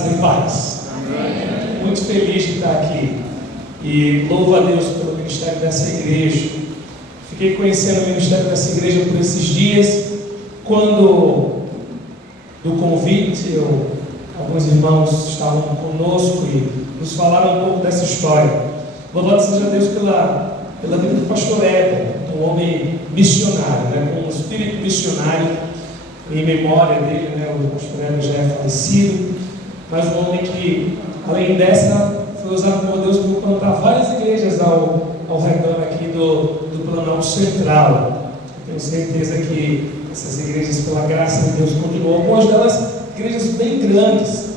Em paz. Amém. Muito feliz de estar aqui e louvo a Deus pelo ministério dessa igreja. Fiquei conhecendo o ministério dessa igreja por esses dias, quando do convite, alguns irmãos estavam conosco e nos falaram um pouco dessa história. Louvado seja Deus pela vida do pastor Éder, um homem missionário, com um espírito missionário, em memória dele, o pastor Éder já é falecido, mas um homem que, além dessa, foi usado por Deus para plantar várias igrejas ao redor aqui do Planalto Central. Eu tenho certeza que essas igrejas, pela graça de Deus, continuam. Algumas delas, igrejas bem grandes,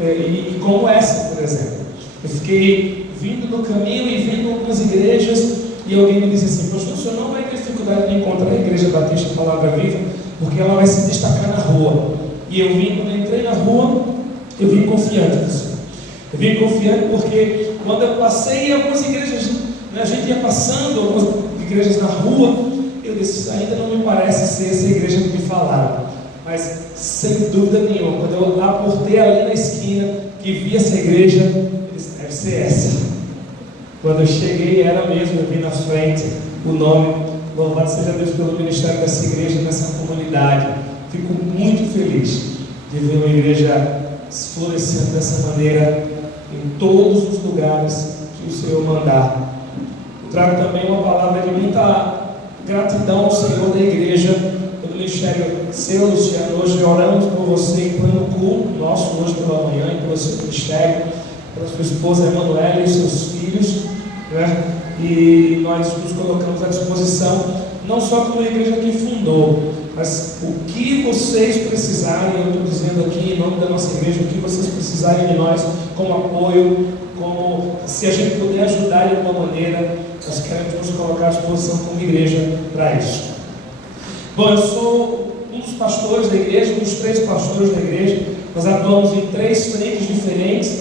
e como essa, por exemplo. Eu fiquei vindo no caminho e vendo algumas igrejas, e alguém me disse assim: pastor, o senhor não vai ter dificuldade de encontrar a Igreja Batista Palavra Viva, porque ela vai se destacar na rua. E eu vim, quando eu entrei na rua, eu vim confiante do Senhor. Eu vim confiante porque quando eu passei em algumas igrejas, a gente ia passando algumas igrejas na rua, eu disse: ainda não me parece ser essa igreja que me falaram. Mas sem dúvida nenhuma, quando eu aportei ali na esquina, que vi essa igreja, eu disse: deve ser essa. Quando eu cheguei, era mesmo, eu vi na frente o nome. Louvado seja Deus pelo ministério dessa igreja, nessa comunidade. Fico muito feliz de ver uma igreja florescendo dessa maneira em todos os lugares que o Senhor mandar. Eu trago também uma palavra de muita gratidão ao Senhor da igreja, pelo ministério seu, Luciano. Hoje oramos por você em pleno culto nosso, hoje pela manhã, e pelo seu ministério, pela sua esposa Emanuela e seus filhos, e nós nos colocamos à disposição, não só como a igreja que fundou, mas o que vocês precisarem. Eu estou dizendo aqui em nome da nossa igreja, o que vocês precisarem de nós como apoio, como se a gente puder ajudar de alguma maneira, nós queremos nos colocar à disposição como igreja para isso. Bom, eu sou um dos pastores da igreja, um dos 3 pastores da igreja. Nós atuamos em 3 frentes diferentes,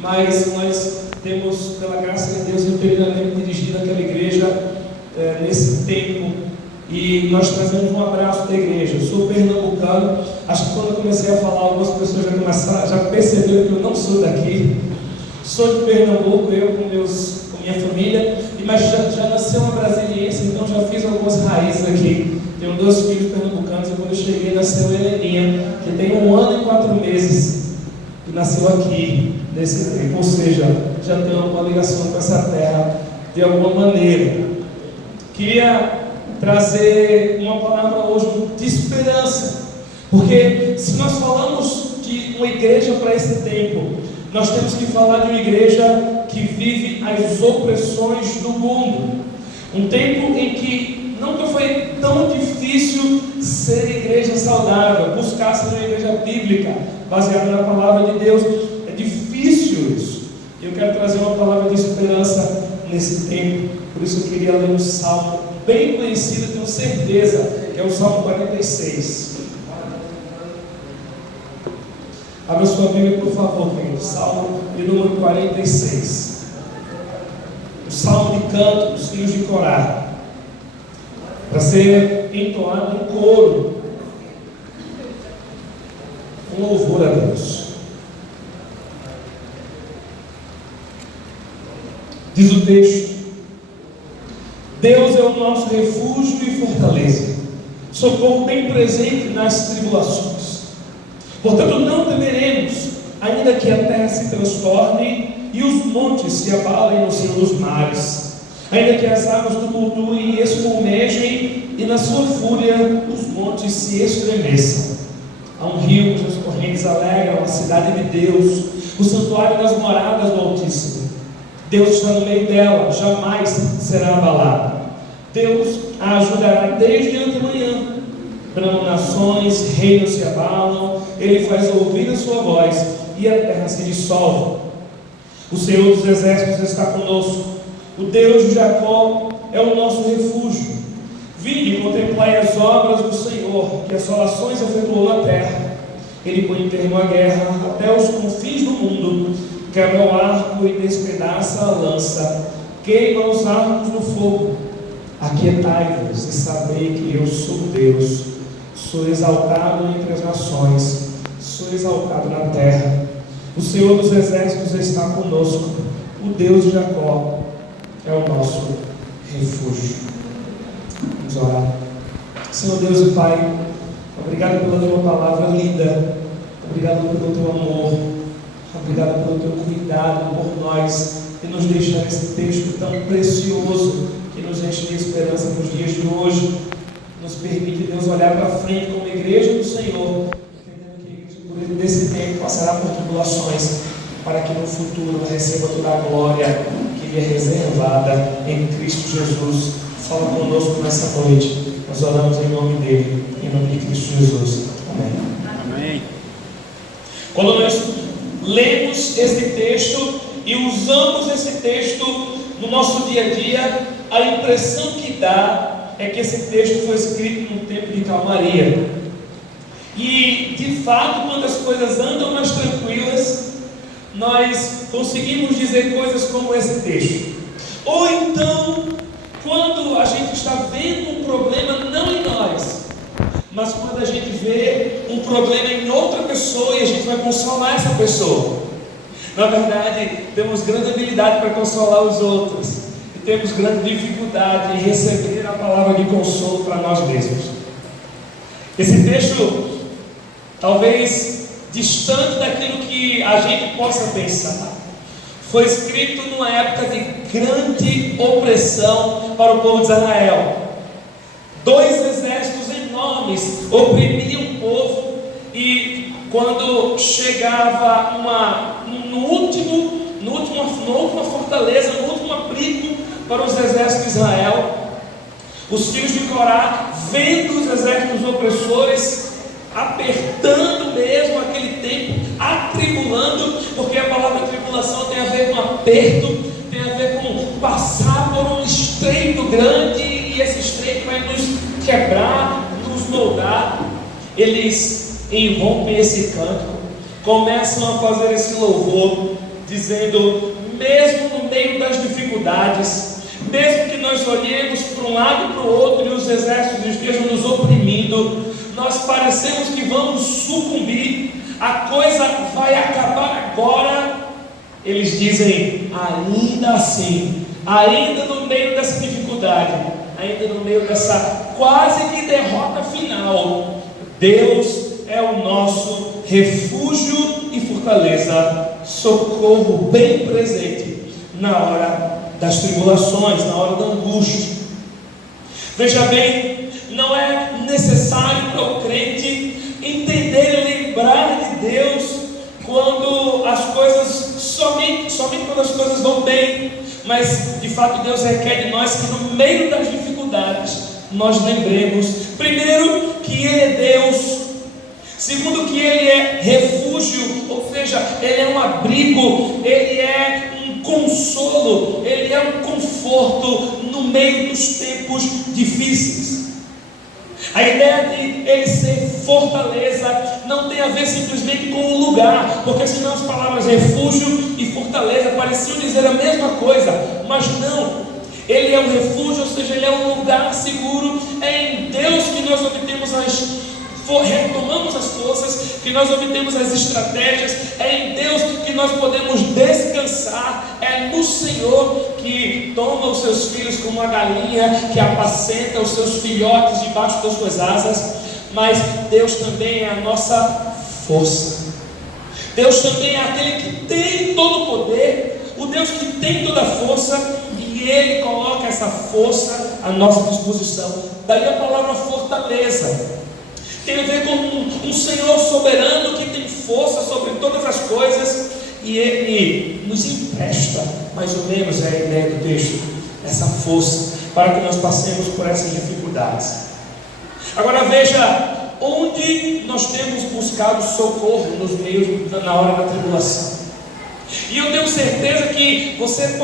mas nós temos, pela graça de Deus, inteiramente dirigido aquela igreja nesse tempo. E nós trazemos um abraço da igreja. Eu sou pernambucano. Acho que quando eu comecei a falar, algumas pessoas já perceberam que eu não sou daqui. Sou de Pernambuco, eu com minha família, mas já nasceu uma brasiliense, então já fiz algumas raízes aqui. Tenho 2 filhos pernambucanos, e quando eu cheguei nasceu a Heleninha, que tem 1 ano e 4 meses, e nasceu aqui nesse tempo. Ou seja, já tenho uma ligação com essa terra de alguma maneira. Queria trazer uma palavra hoje de esperança, porque se nós falamos de uma igreja para esse tempo, nós temos que falar de uma igreja que vive as opressões do mundo. Um tempo em que nunca foi tão difícil ser igreja saudável, buscar ser uma igreja bíblica, baseada na palavra de Deus. É difícil isso. Eu quero trazer uma palavra de esperança nesse tempo. Por isso eu queria ler um salmo bem conhecido, tenho certeza, que é o Salmo 46. Abra sua Bíblia, por favor, querido. Salmo de número 46. O Salmo de canto dos filhos de Corá, para ser entoado em coro, com louvor a Deus. Diz o texto: Deus é o nosso refúgio e fortaleza, socorro bem presente nas tribulações. Portanto, não temeremos, ainda que a terra se transtorne e os montes se abalem no seio dos mares, ainda que as águas tumultuem e espumejem, e na sua fúria os montes se estremeçam. Há um rio cujas correntes alegram a cidade de Deus, o santuário das moradas do Altíssimo. Deus está no meio dela, jamais será abalada. Deus a ajudará desde antemanhã. Bramam nações, reinos se abalam, Ele faz ouvir a sua voz, e a terra se dissolve. O Senhor dos exércitos está conosco, o Deus de Jacó é o nosso refúgio. Vinde e contemplai as obras do Senhor, que assolações efetuou na terra. Ele põe em termo a guerra até os confins do mundo, quebra o arco e despedaça a lança, queima os arcos no fogo. Aquietai-vos e sabei que eu sou Deus. Sou exaltado entre as nações, sou exaltado na terra. O Senhor dos Exércitos está conosco. O Deus de Jacó é o nosso refúgio. Vamos orar. Senhor Deus e Pai, obrigado pela Tua palavra lida. Obrigado pelo Teu amor. Obrigado pelo Teu cuidado por nós e nos deixar esse texto tão precioso que nos enche de esperança nos dias de hoje. Nos permite, Deus, olhar para frente como igreja do Senhor, entendendo que a igreja, por desse tempo, passará por tribulações, para que no futuro receba toda a glória que lhe é reservada em Cristo Jesus. Fala conosco nessa noite. Nós oramos em nome dele, em nome de Cristo Jesus. Amém. Amém. Quando nós lemos esse texto e usamos esse texto no nosso dia a dia, a impressão que dá é que esse texto foi escrito num tempo de calmaria. E, de fato, quando as coisas andam mais tranquilas, nós conseguimos dizer coisas como esse texto. Ou então, quando a gente está vendo um problema não em nós, mas quando a gente vê um problema em outra pessoa e a gente vai consolar essa pessoa. Na verdade, temos grande habilidade para consolar os outros. Temos grande dificuldade em receber a palavra de consolo para nós mesmos. Esse texto, talvez distante daquilo que a gente possa pensar, foi escrito numa época de grande opressão para o povo de Israel. 2 exércitos enormes oprimiam o povo, e quando chegava na última fortaleza, no último abrigo para os exércitos de Israel, os filhos de Corá, vendo os exércitos opressores apertando mesmo aquele tempo, atribulando, porque a palavra tribulação tem a ver com aperto, tem a ver com passar por um estreito grande, e esse estreito vai nos quebrar, nos moldar. Eles irrompem esse cântico, começam a fazer esse louvor, dizendo: mesmo no meio das dificuldades, mesmo que nós olhemos para um lado e para o outro e os exércitos estejam nos oprimindo, nós parecemos que vamos sucumbir, a coisa vai acabar agora. Eles dizem: ainda assim, ainda no meio dessa dificuldade, ainda no meio dessa quase que derrota final, Deus é o nosso refúgio e fortaleza, socorro bem presente na hora das tribulações, na hora da angústia. Veja bem, não é necessário para o crente entender e lembrar de Deus quando as coisas, somente quando as coisas vão bem, mas de fato Deus requer de nós que no meio das dificuldades nós lembremos, primeiro, que Ele é Deus, segundo, que Ele é refúgio, ou seja, Ele é um abrigo, Ele é um consolo, Ele é um conforto no meio dos tempos difíceis. A ideia de Ele ser fortaleza não tem a ver simplesmente com o lugar, porque senão as palavras refúgio e fortaleza pareciam dizer a mesma coisa, mas não. Ele é um refúgio, ou seja, Ele é um lugar seguro. É em Deus que nós retomamos as forças, que nós obtemos as estratégias. É em Deus que nós podemos descansar. É no Senhor que toma os seus filhos como a galinha que apacenta os seus filhotes debaixo das suas asas. Mas Deus também é a nossa força. Deus também é aquele que tem todo o poder, o Deus que tem toda a força, e Ele coloca essa força à nossa disposição. Daí a palavra fortaleza tem a ver com um Senhor soberano que tem força sobre todas as coisas, e Ele nos empresta, mais ou menos é a ideia do texto, essa força para que nós passemos por essas dificuldades. Agora veja onde nós temos buscado socorro na hora da tribulação. E eu tenho certeza que você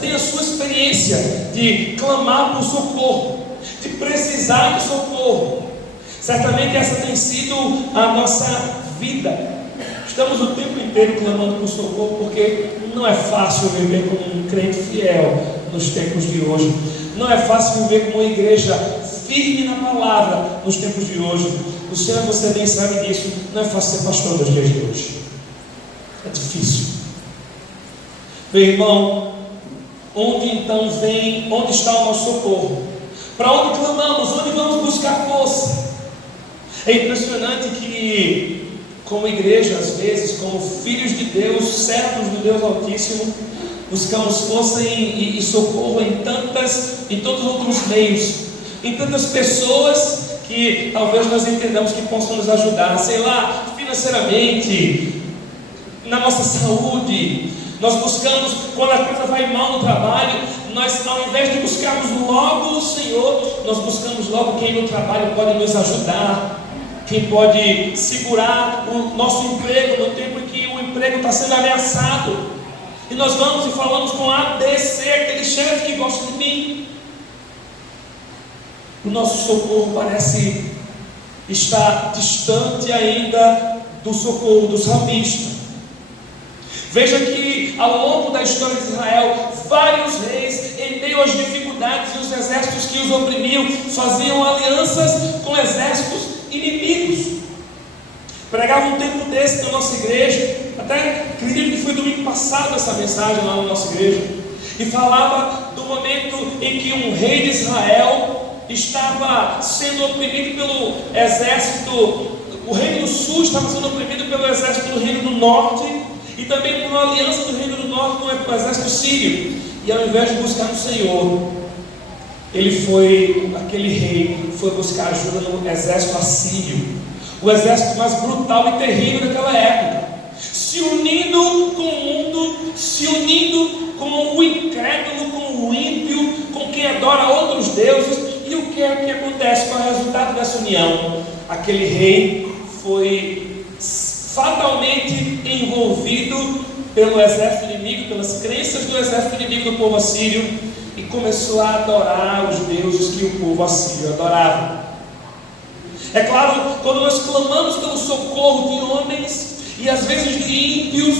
tem a sua experiência de clamar por socorro, de precisar de socorro. Certamente essa tem sido a nossa vida. Estamos o tempo inteiro clamando por socorro, porque não é fácil viver como um crente fiel nos tempos de hoje. Não é fácil viver como uma igreja firme na palavra nos tempos de hoje. O Senhor, você bem sabe disso. Não é fácil ser pastor nos dias de hoje. É difícil. Meu irmão, onde está o nosso socorro? Para onde clamamos? Onde vamos buscar força? É impressionante que, como igreja, às vezes, como filhos de Deus, servos do Deus Altíssimo, buscamos força e socorro em todos os outros meios, em tantas pessoas que talvez nós entendamos que possam nos ajudar, sei lá, financeiramente, na nossa saúde. Nós buscamos, quando a coisa vai mal no trabalho, nós, ao invés de buscarmos logo o Senhor, nós buscamos logo quem no trabalho pode nos ajudar, quem pode segurar o nosso emprego no tempo em que o emprego está sendo ameaçado. E nós vamos e falamos com A, B, C, aquele chefe que gosta de mim. O nosso socorro parece estar distante ainda do socorro do salmista. Veja que ao longo da história de Israel, vários reis, em meio às dificuldades e os exércitos que os oprimiam, faziam alianças com exércitos inimigos. Pregava um tempo desse na nossa igreja, até acredito que foi domingo passado essa mensagem lá na nossa igreja, e falava do momento em que um rei de Israel estava sendo oprimido pelo exército, o reino do sul estava sendo oprimido pelo exército do reino do norte, e também por uma aliança do reino do norte com o exército sírio. E ao invés de buscar o Senhor, aquele rei foi buscar ajuda no exército assírio, o exército mais brutal e terrível daquela época, se unindo com o mundo, se unindo com o incrédulo, com o ímpio, com quem adora outros deuses. E o que é que acontece? Qual é o resultado dessa união? Aquele rei foi fatalmente envolvido pelo exército inimigo, pelas crenças do exército inimigo do povo assírio, e começou a adorar os deuses que o povo assírio adorava. É claro, quando nós clamamos pelo socorro de homens e às vezes de ímpios,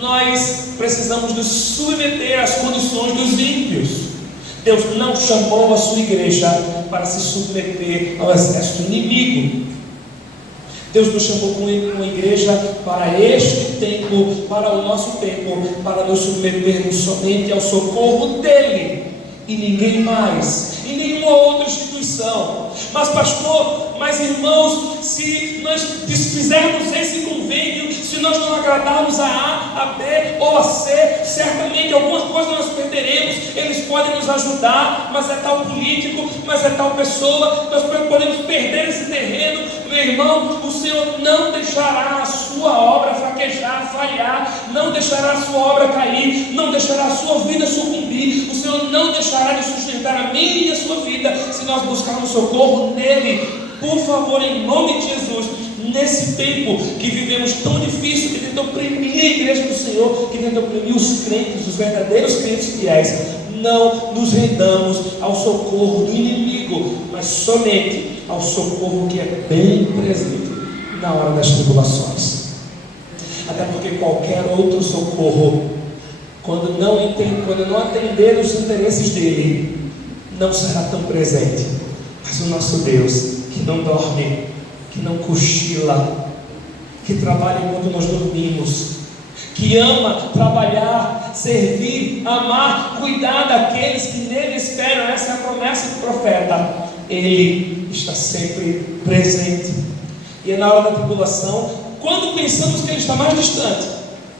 nós precisamos nos submeter às condições dos ímpios. Deus não chamou a sua igreja para se submeter ao exército inimigo. Deus nos chamou como uma igreja para este tempo, para o nosso tempo, para nos submetermos somente ao socorro dEle e ninguém mais, e nenhuma outra instituição. Mas pastor, mas irmãos, se nós desfizermos esse convênio, se nós não agradarmos a B ou a C, certamente alguma coisa nós perderemos. Eles podem nos ajudar, mas é tal político, mas é tal pessoa, nós podemos perder esse terreno. Meu irmão, o Senhor não deixará a sua obra fraquejar, falhar, não deixará a sua obra cair, não deixará a sua vida sucumbir. O Senhor não deixará de sustentar a minha e a sua vida, se nós buscarmos socorro nele. Por favor, em nome de Jesus, nesse tempo que vivemos tão difícil, que tenta oprimir a igreja do Senhor, que tenta oprimir os crentes, os verdadeiros crentes fiéis, não nos rendamos ao socorro do inimigo, mas somente ao socorro que é bem presente na hora das tribulações. Até porque qualquer outro socorro, quando não atender os interesses dele, não será tão presente. Mas o nosso Deus, que não dorme, que não cochila, que trabalha enquanto nós dormimos, que ama trabalhar, servir, amar, cuidar daqueles que nele esperam, essa é a promessa do profeta. Ele está sempre presente. E é na hora da tribulação, quando pensamos que ele está mais distante,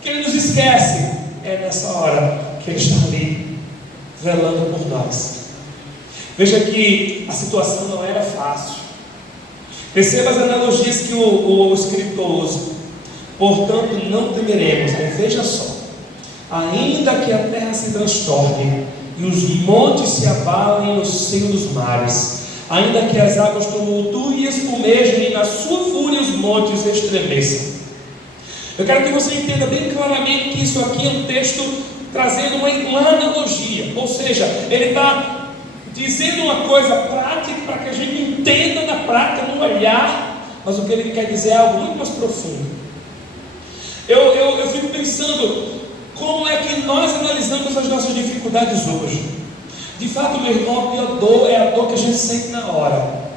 que ele nos esquece, é nessa hora que ele está ali, velando por nós. Veja que a situação não era fácil. Perceba as analogias que o escritor usa. Portanto, não temeremos. Veja só: ainda que a terra se transtorne e os montes se abalem no seio dos mares, ainda que as águas tumultuem e espumejem, e na sua fúria os montes estremeçam. Eu quero que você entenda bem claramente que isso aqui é um texto trazendo uma analogia, ou seja, ele está dizendo uma coisa prática para que a gente entenda na prática, no olhar, mas o que ele quer dizer é algo muito mais profundo. Eu fico pensando, como é que nós analisamos as nossas dificuldades hoje? De fato, meu irmão, a pior dor é a dor que a gente sente na hora.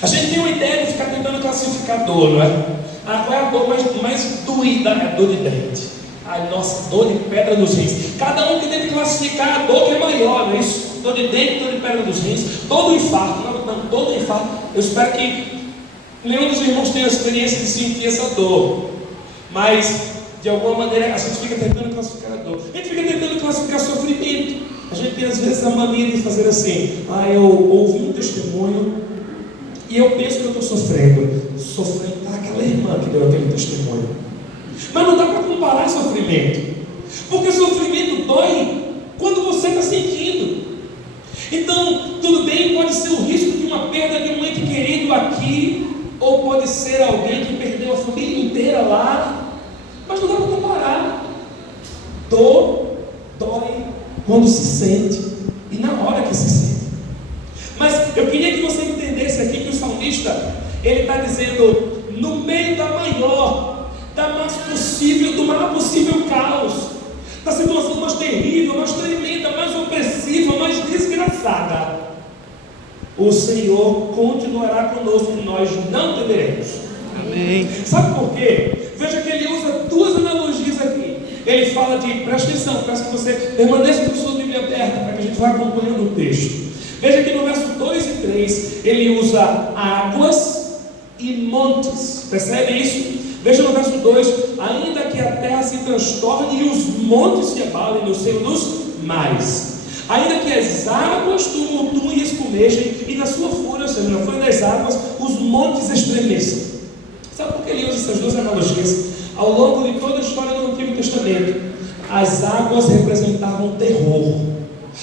A gente tem uma ideia de ficar tentando classificar dor, não é? Qual é a dor mais doída? É a dor de dente. Ai, nossa, dor de pedra nos rins. Cada um que tem que classificar a dor que é maior, não é isso? Dor de dente, dor de pedra nos rins, dor do infarto. Não, dor do infarto. Eu espero que nenhum dos irmãos tenha a experiência de sentir essa dor. Mas, de alguma maneira, a gente fica tentando classificar a dor. A gente fica tentando classificar sofrimento. A gente tem às vezes a mania de fazer assim: eu ouvi um testemunho e eu penso que eu estou sofrendo. Sofrendo está aquela irmã que deu aquele testemunho. Mas não dá para comparar sofrimento, porque sofrimento dói quando você está sentindo. Então, tudo bem, pode ser o risco de uma perda de um ente querido aqui, ou pode ser alguém que perdeu a família inteira lá, mas não dá para comparar. Dor dói quando se sente e na hora que se sente. Mas eu queria que você entendesse aqui que o salmista, ele está dizendo, no meio da maior, da mais possível, do maior possível caos, da situação mais terrível, mais tremenda, mais opressiva, mais desgraçada, o Senhor continuará conosco e nós não temeremos. Amém. Sabe por quê? Veja que ele usa duas analogias aqui. Ele fala de, presta atenção, peço que você permaneça com a sua Bíblia aberta, para que a gente vá acompanhando o texto. Veja que no verso 2 e 3, ele usa águas e montes. Percebe isso? Veja no verso 2, ainda que a terra se transtorne e os montes se abalem no seio dos mares, ainda que as águas tumultuem e espumejem, e na sua fúria, ou seja, na fúria das águas, os montes estremeçam. Sabe por que ele usa essas duas analogias? Ao longo de toda a história do Antigo Testamento, as águas representavam terror,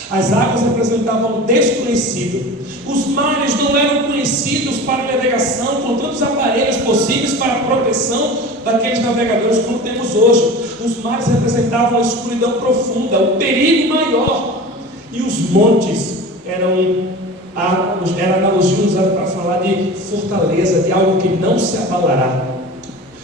as águas representavam desconhecido. Os mares não eram conhecidos para navegação com tantos aparelhos possíveis para a proteção daqueles navegadores como temos hoje. Os mares representavam a escuridão profunda, o perigo maior. E os montes eram analogia usada para falar de fortaleza, de algo que não se abalará.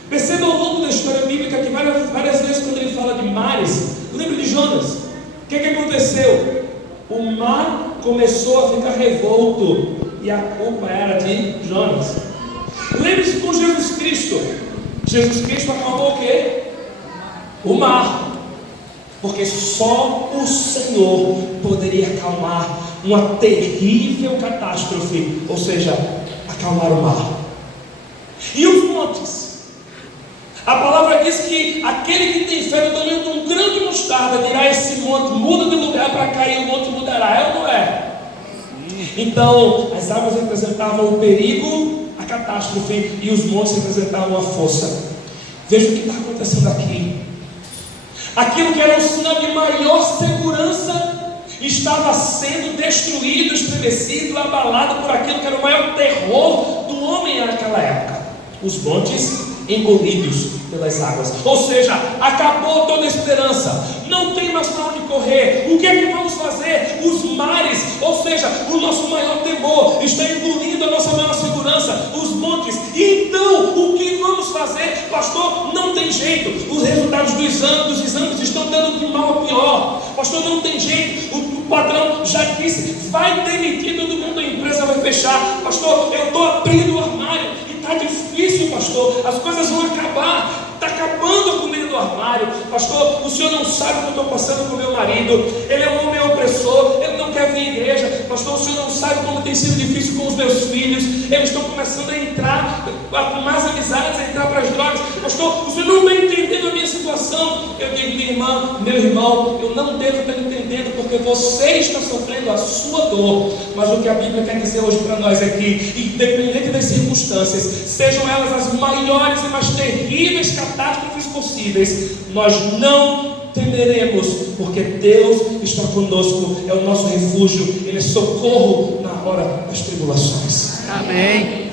Perceba ao longo da história bíblica que várias vezes quando ele fala de mares, lembra de Jonas. O que aconteceu? O mar começou a ficar revolto e a culpa era de Jonas. Lembre-se com Jesus Cristo. Jesus Cristo acalmou o quê? O mar. Porque só o Senhor poderia acalmar uma terrível catástrofe, ou seja, acalmar o mar. E os montes? A palavra diz que aquele que tem fé no tamanho de um grão de mostarda dirá a esse monte, muda de lugar para cá, e o monte mudará. É ou não é? Então, as águas representavam o perigo, a catástrofe, e os montes representavam a força. Veja o que está acontecendo aqui. Aquilo que era um sinal de maior segurança estava sendo destruído, estremecido, abalado por aquilo que era o maior terror do homem naquela época: os montes engolidos pelas águas. Ou seja, acabou toda a esperança, não tem mais para onde correr. O que é que vamos fazer? Os mares, ou seja, o nosso maior temor está engolindo a nossa maior segurança, os montes. Então, o que vamos fazer? Pastor, não tem jeito, os resultados dos exames estão dando de mal a pior. Pastor, não tem jeito, o patrão já disse, vai demitir todo mundo, a empresa vai fechar. Pastor, eu estou abrindo o armário, está difícil, pastor, as coisas vão acabar, está acabando a comida do armário. Pastor, o senhor não sabe o que eu estou passando com o meu marido, ele é um homem opressor, ele não quer vir à igreja. Pastor, o senhor não sabe como tem sido difícil com os meus filhos, eles estão começando a entrar com mais amizades, a entrar para as drogas. Pastor, o senhor não está entendendo a minha situação. Eu digo, minha irmã, meu irmão, eu não devo estar entendendo, porque você está sofrendo a sua dor. Mas o que a Bíblia quer dizer hoje para nós é que, independente das circunstâncias, sejam elas as maiores e mais terríveis catástrofes possíveis, nós não temeremos, porque Deus está conosco, é o nosso refúgio, Ele é socorro na hora das tribulações. Amém.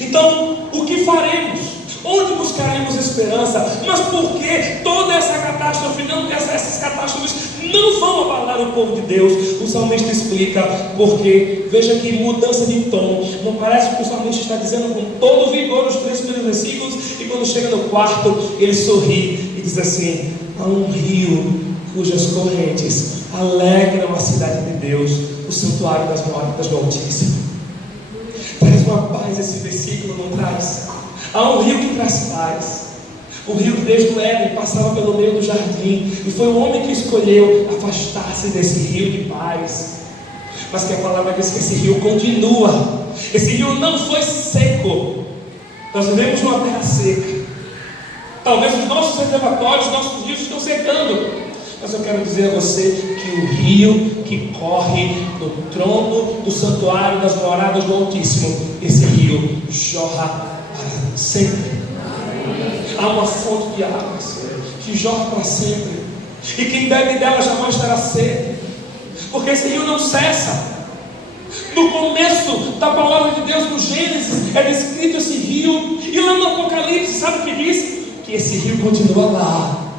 Então, o que faremos? Onde buscaremos esperança? Mas por que toda essa catástrofe, essas catástrofes não vão abalar o povo de Deus? O salmista explica porque, veja que mudança de tom. Não parece que o salmista está dizendo com todo vigor os 3 primeiros versículos, e quando chega no 4, ele sorri e diz assim: há um rio cujas correntes alegram a cidade de Deus, o santuário das do Altíssimo. Traz uma paz esse versículo, não traz? Há um rio que traz paz. O rio que desde o Éden passava pelo meio do jardim, e foi o homem que escolheu afastar-se desse rio de paz. Mas que a palavra diz que esse rio continua. Esse rio não foi seco. Nós vivemos numa terra seca. Talvez os nossos reservatórios, os nossos rios estão secando. Mas eu quero dizer a você que o rio que corre no trono do santuário das moradas do Altíssimo, esse rio jorra para sempre. Há uma fonte de águas que jorra para sempre, e quem bebe dela jamais terá sede, porque esse rio não cessa. No começo da palavra de Deus, no Gênesis, é descrito esse rio, e lá no Apocalipse, sabe o que diz? Que esse rio continua lá,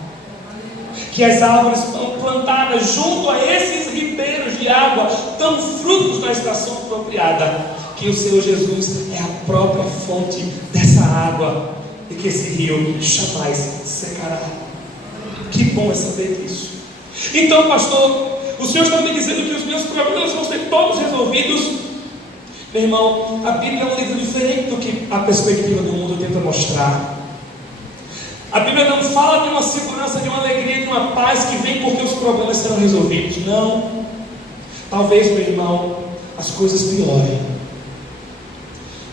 que as árvores plantadas junto a esses ribeiros de água dão frutos na estação apropriada, que o Senhor Jesus é a própria fonte dessa água, e que esse rio jamais secará. Que bom é saber disso. Então, pastor, o Senhor está me dizendo que os meus problemas vão ser todos resolvidos? Meu irmão, a Bíblia é um livro diferente do que a perspectiva do mundo tenta mostrar. A Bíblia não fala de uma segurança, de uma alegria, de uma paz que vem porque os problemas serão resolvidos. Não. Talvez, meu irmão, as coisas piorem.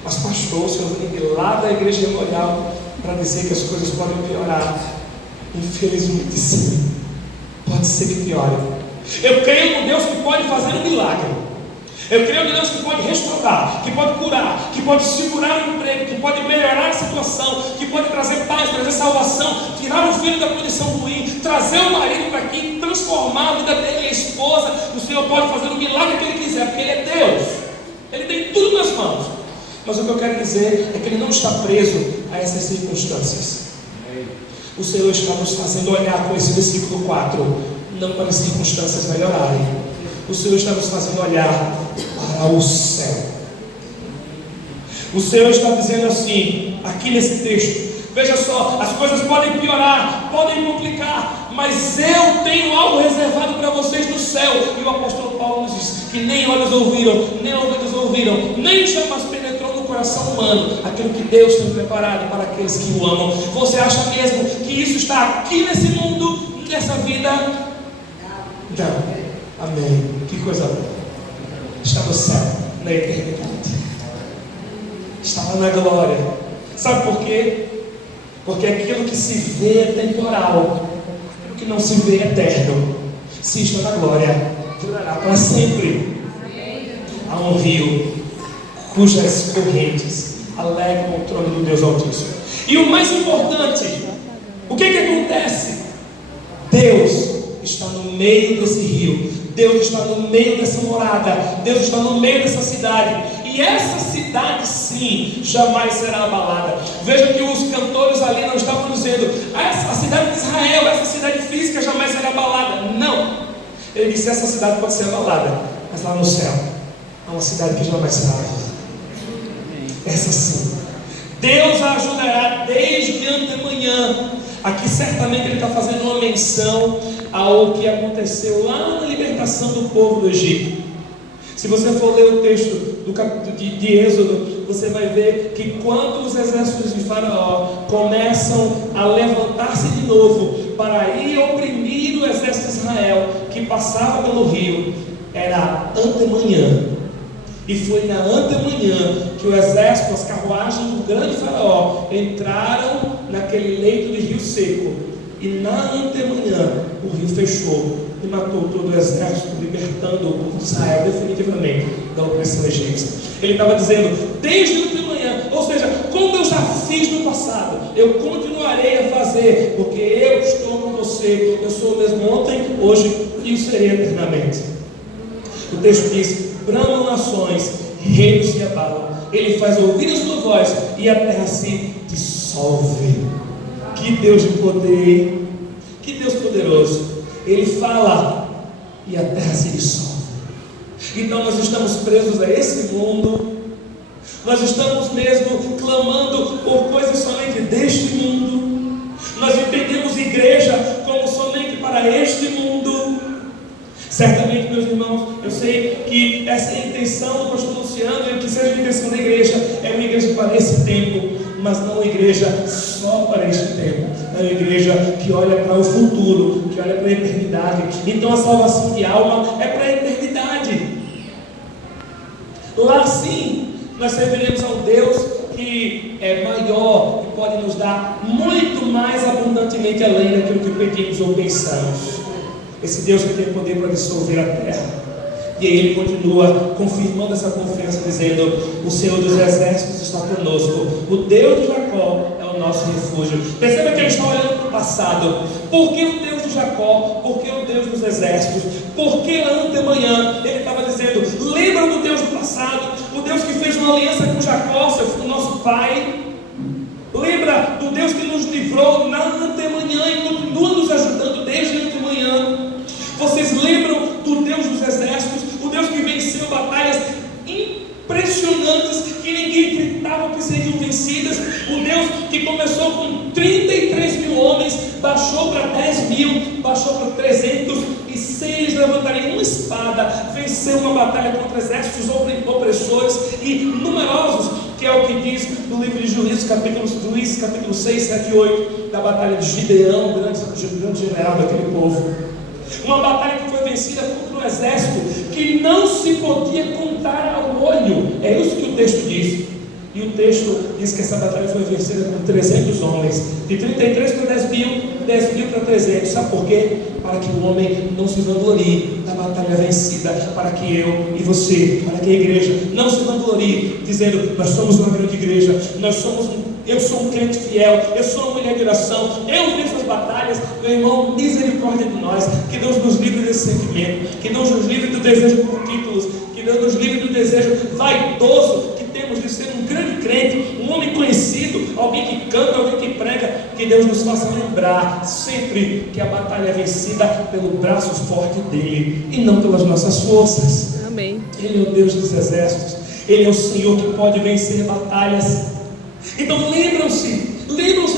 Mas pastor, o Senhor vem lá da igreja memorial para dizer que as coisas podem piorar. Infelizmente sim. Pode ser que piore. Eu creio no Deus que pode fazer um milagre. Eu creio no Deus que pode restaurar, que pode curar, que pode segurar o emprego, que pode melhorar a situação, que pode trazer paz, trazer salvação, tirar o filho da condição ruim, trazer o marido para aqui, transformar a vida dele e a esposa. O Senhor pode fazer o milagre que Ele quiser, porque Ele é Deus. Ele tem tudo nas mãos. Mas o que eu quero dizer é que Ele não está preso a essas circunstâncias. O Senhor está nos fazendo olhar com esse versículo 4, não para as circunstâncias melhorarem. O Senhor está nos fazendo olhar para o céu. O Senhor está dizendo assim, aqui nesse texto: veja só, as coisas podem piorar, podem complicar, mas eu tenho algo reservado para vocês no céu. E o apóstolo Paulo nos diz que nem olhos ouviram, nem ouvidos ouviram, nem jamais penetrou no coração humano aquilo que Deus tem preparado para aqueles que o amam. Você acha mesmo que isso está aqui nesse mundo, nessa vida? Não. Amém. Que coisa boa. Está no céu, na eternidade. Está lá na glória. Sabe por quê? Porque aquilo que se vê é temporal, aquilo que não se vê é eterno. Se está na glória, durará para sempre. Há um rio cujas correntes alegram o trono do Deus Altíssimo. E o mais importante, o que acontece? Deus está no meio desse rio. Deus está no meio dessa morada. Deus está no meio dessa cidade. E essa cidade sim jamais será abalada. Veja que os cantores ali não estavam dizendo a cidade de Israel, essa cidade física jamais será abalada. Não. Ele disse: essa cidade pode ser abalada, mas lá no céu há uma cidade que jamais será abalada. Essa sim. Deus a ajudará desde antemanhã. Aqui certamente ele está fazendo uma menção ao que aconteceu lá na libertação do povo do Egito. Se você for ler o texto de Êxodo, você vai ver que quando os exércitos de Faraó começam a levantar-se de novo para ir oprimir o exército de Israel que passava pelo rio, era antemanhã. E foi na antemanhã que o exército, as carruagens do grande Faraó entraram naquele leito de rio seco. E na antemanhã o rio fechou e matou todo o exército, libertando o povo de Israel definitivamente da opressão egípcia. Ele estava dizendo: desde antemanhã, ou seja, como eu já fiz no passado, eu continuarei a fazer, porque eu estou com você. Eu sou o mesmo ontem, hoje e o serei eternamente. O texto diz: bramam nações, reinos se abalam, ele faz ouvir a sua voz e a terra se dissolve. Que Deus de poder, que Deus poderoso. Ele fala e a terra se dissolve. Então nós estamos presos a esse mundo. Nós estamos mesmo clamando por coisas somente deste mundo. Nós entendemos igreja como somente para este mundo. Certamente, meus irmãos, eu sei que essa é a intenção do pastor Luciano, e que seja a intenção da igreja, é uma igreja para esse tempo. mas não uma igreja só para este tempo, é uma igreja que olha para o futuro, que olha para a eternidade. Então a salvação de alma é para a eternidade. Lá sim, nós serviremos a um Deus que é maior e pode nos dar muito mais abundantemente além daquilo que pedimos ou pensamos. Esse Deus que tem poder para dissolver a terra. E aí ele continua confirmando essa confiança, dizendo: o Senhor dos Exércitos está conosco, o Deus de Jacó é o nosso refúgio. Perceba que ele está olhando para o passado. Por que o Deus de Jacó? Por que o Deus dos Exércitos? Por que antemanhã? Ele estava dizendo: lembra do Deus do passado, o Deus que fez uma aliança com Jacó, o nosso pai. Lembra do Deus que nos livrou na antemanhã e continua nos ajudando desde a antemanhã. Vocês lembram do Deus dos Exércitos, o Deus que venceu batalhas impressionantes que ninguém acreditava que seriam vencidas, o Deus que começou com 33 mil homens, baixou para 10 mil, baixou para 300, e sem eles levantarem uma espada, venceu uma batalha contra exércitos opressores e numerosos, que é o que diz no livro de Juízes, capítulo 6, 7 e 8, da batalha de Gideão, o grande general daquele povo. Uma batalha que foi vencida contra um exército que não se podia contar ao olho. É isso que o texto diz. E o texto diz que essa batalha foi vencida com 300 homens. De 33 para 10 mil para 300. Sabe por quê? Para que o homem não se vanglorie da batalha vencida. Para que eu e você, para que a igreja não se vanglorie, dizendo: nós somos uma grande igreja, eu sou um crente fiel, eu sou uma mulher de oração, eu venço as batalhas. Meu irmão, misericórdia de nós. Que Deus nos livre desse sentimento, que Deus nos livre do desejo por títulos, que Deus nos livre do desejo vaidoso que temos de ser um grande crente, um homem conhecido, alguém que canta, alguém que prega. Que Deus nos faça lembrar sempre que a batalha é vencida pelo braço forte dele e não pelas nossas forças. Amém. Ele é o Deus dos exércitos, Ele é o Senhor que pode vencer batalhas. Então lembram-se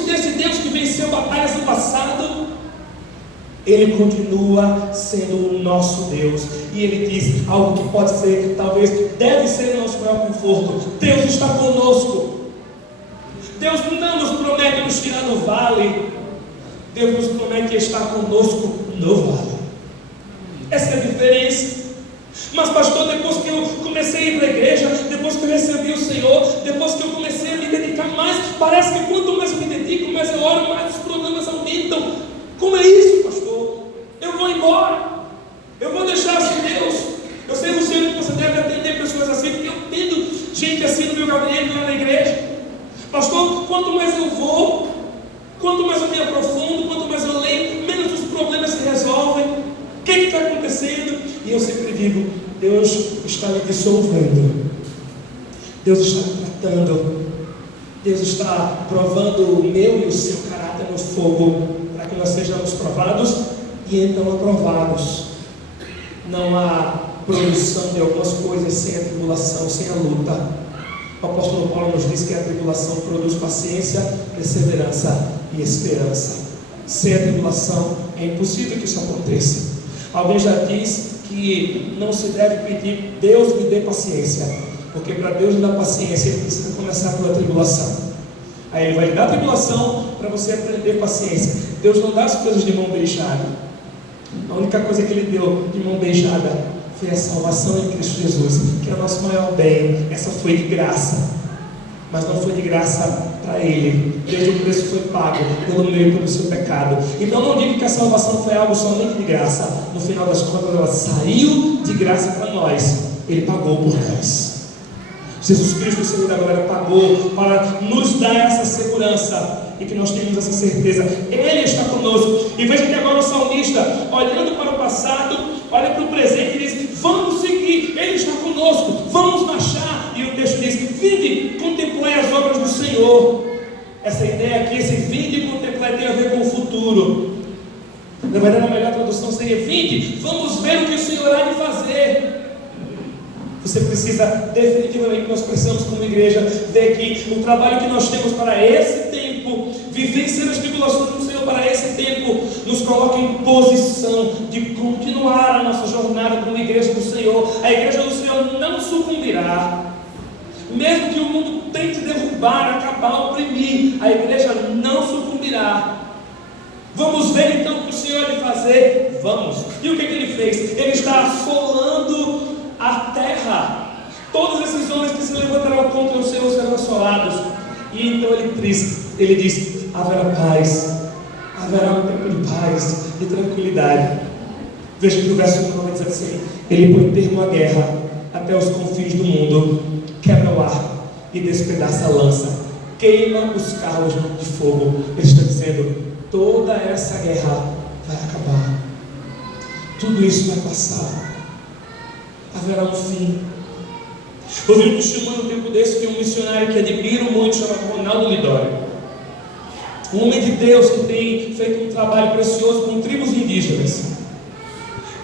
desse Deus que venceu batalhas no passado. Ele continua sendo o nosso Deus. E Ele diz algo que pode ser, talvez, deve ser o nosso maior conforto: Deus está conosco. Deus não nos promete nos tirar do vale, Deus nos promete estar conosco no vale. Essa é a diferença. Mas pastor, depois que eu comecei a ir para a igreja, depois que eu recebi o Senhor, depois que eu comecei a me dedicar mais, parece que quanto mais eu me dedico, mais eu oro, mais os problemas aumentam. Como é isso, pastor? Eu vou embora, eu vou deixar assim Deus. Eu sei, Luciano, que você deve atender pessoas assim, porque eu entendo gente assim no meu gabinete, lá na igreja. Pastor, quanto mais eu vou, quanto mais eu me aprofundo, quanto mais eu leio, menos os problemas se resolvem. O que está acontecendo? E eu sempre digo: Deus está me dissolvendo, Deus está me tratando, Deus está provando o meu e o seu caráter no fogo, para que nós sejamos provados e então aprovados. Não há produção de algumas coisas sem a tribulação, sem a luta. O apóstolo Paulo nos diz que a tribulação produz paciência, perseverança e esperança. Sem a tribulação é impossível que isso aconteça. Alguém já diz que não se deve pedir: Deus me dê paciência, porque para Deus lhe dar paciência Ele precisa começar pela tribulação. Aí Ele vai lhe dar tribulação para você aprender paciência. Deus não dá as coisas de mão beijada. A única coisa que Ele deu de mão beijada foi a salvação em Cristo Jesus, que é o nosso maior bem. Essa foi de graça, mas não foi de graça para Ele. Desde o preço foi pago pelo meu e pelo seu pecado. Então não diga que a salvação foi algo somente de graça. No final das contas, ela saiu de graça para nós. Ele pagou por nós. Jesus Cristo, o Senhor da glória, pagou para nos dar essa segurança e que nós tenhamos essa certeza. Ele está conosco. E veja que agora o salmista, olhando para o passado, olha para o presente e diz: vamos seguir, Ele está conosco, vamos marchar. E o texto diz: vinde, contemplai as obras do Senhor. Essa ideia aqui, esse vinde e contemplar, tem a ver com o futuro. Na verdade, a melhor tradução seria: vinde, vamos ver o que o Senhor há de fazer. Você precisa, definitivamente, nós precisamos como igreja ver que o trabalho que nós temos para esse tempo, vivenciando as tribulações do Senhor para esse tempo, nos coloca em posição de continuar a nossa jornada como igreja do Senhor. A igreja do Senhor não sucumbirá, mesmo que o mundo tente derrubar, acabar, oprimir, a igreja não sucumbirá. Vamos ver então o que o Senhor vai fazer? Vamos. E o que ele fez? Ele está assolando a terra. Todos esses homens que se levantarão contra o Senhor serão assolados. E então ele diz: haverá paz, haverá um tempo de paz e tranquilidade. Veja que o verso 9 diz assim: ele põe termo à guerra até os confins do mundo, quebra o arco e despedaça a lança, queima os carros de fogo. Ele está dizendo: toda essa guerra vai acabar, tudo isso vai passar, haverá um fim. Ouvi um testemunho um tempo desse de um missionário que admiro muito, chamado Ronaldo Lidório, um homem de Deus que tem feito um trabalho precioso com tribos indígenas.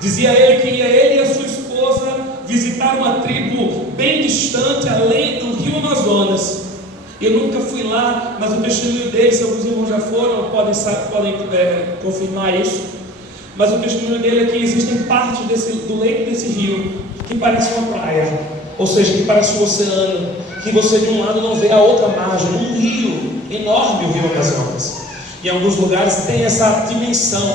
Dizia ele que ia ele e a sua esposa visitar uma tribo bem distante, além do rio Amazonas. Eu nunca fui lá, mas o testemunho dele, se alguns irmãos já foram, podem confirmar isso. Mas o testemunho dele é que existem partes do leito desse rio que parece uma praia, ou seja, que parece um oceano, que você de um lado não vê a outra margem, um rio enorme, o rio Amazonas. Em alguns lugares tem essa dimensão.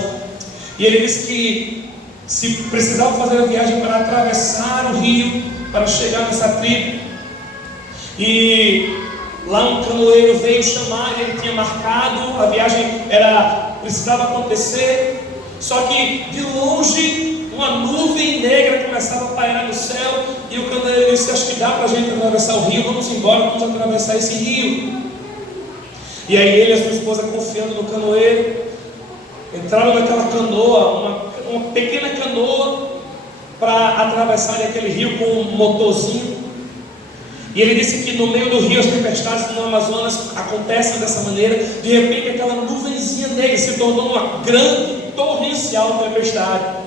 E ele disse que se precisava fazer a viagem para atravessar o rio, para chegar nessa tribo, e lá um canoeiro veio chamar, ele tinha marcado, a viagem precisava acontecer, só que de longe uma nuvem negra começava a pairar no céu, e o canoeiro disse: acho que dá para a gente atravessar o rio, vamos embora, vamos atravessar esse rio. E aí ele e a sua esposa, confiando no canoeiro, entraram naquela canoa, uma pequena canoa, para atravessar aquele rio com um motorzinho. E ele disse que no meio do rio as tempestades no Amazonas acontecem dessa maneira. De repente aquela nuvenzinha negra se tornou uma grande torrencial tempestade.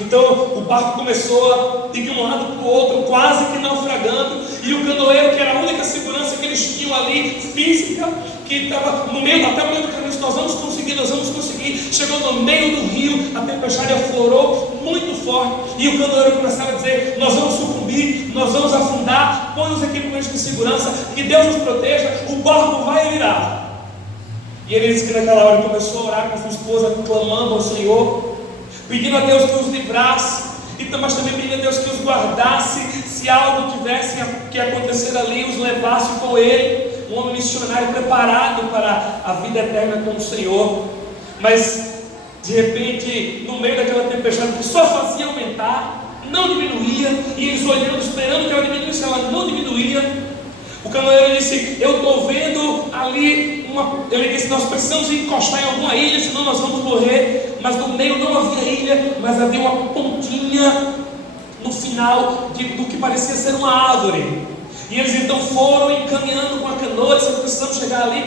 Então o barco começou a ir de um lado para o outro, quase que naufragando. E o canoeiro, que era a única segurança que eles tinham ali, física, que estava no meio, até o meio do caminho, nós vamos conseguir. Chegou no meio do rio, a tempestade aflorou muito forte, e o canoeiro começava a dizer: nós vamos sucumbir, nós vamos afundar, põe os equipamentos de segurança, que Deus nos proteja, o barco vai virar. E ele disse que naquela hora começou a orar com a sua esposa, clamando ao Senhor, pedindo a Deus que os livrasse, mas também pedindo a Deus que os guardasse, se algo tivesse que acontecer ali, os levasse com ele. Um homem missionário preparado para a vida eterna com o Senhor. Mas de repente, no meio daquela tempestade que só fazia aumentar, não diminuía, e eles olhando, esperando que ela diminuísse, ela não diminuía. O canoeiro disse: eu estou vendo ali ele disse: nós precisamos encostar em alguma ilha, senão nós vamos morrer. Mas no meio não havia ilha, mas havia uma pontinha no final do que parecia ser uma árvore. E eles então foram encaminhando com a canoa, dizendo: precisamos chegar ali,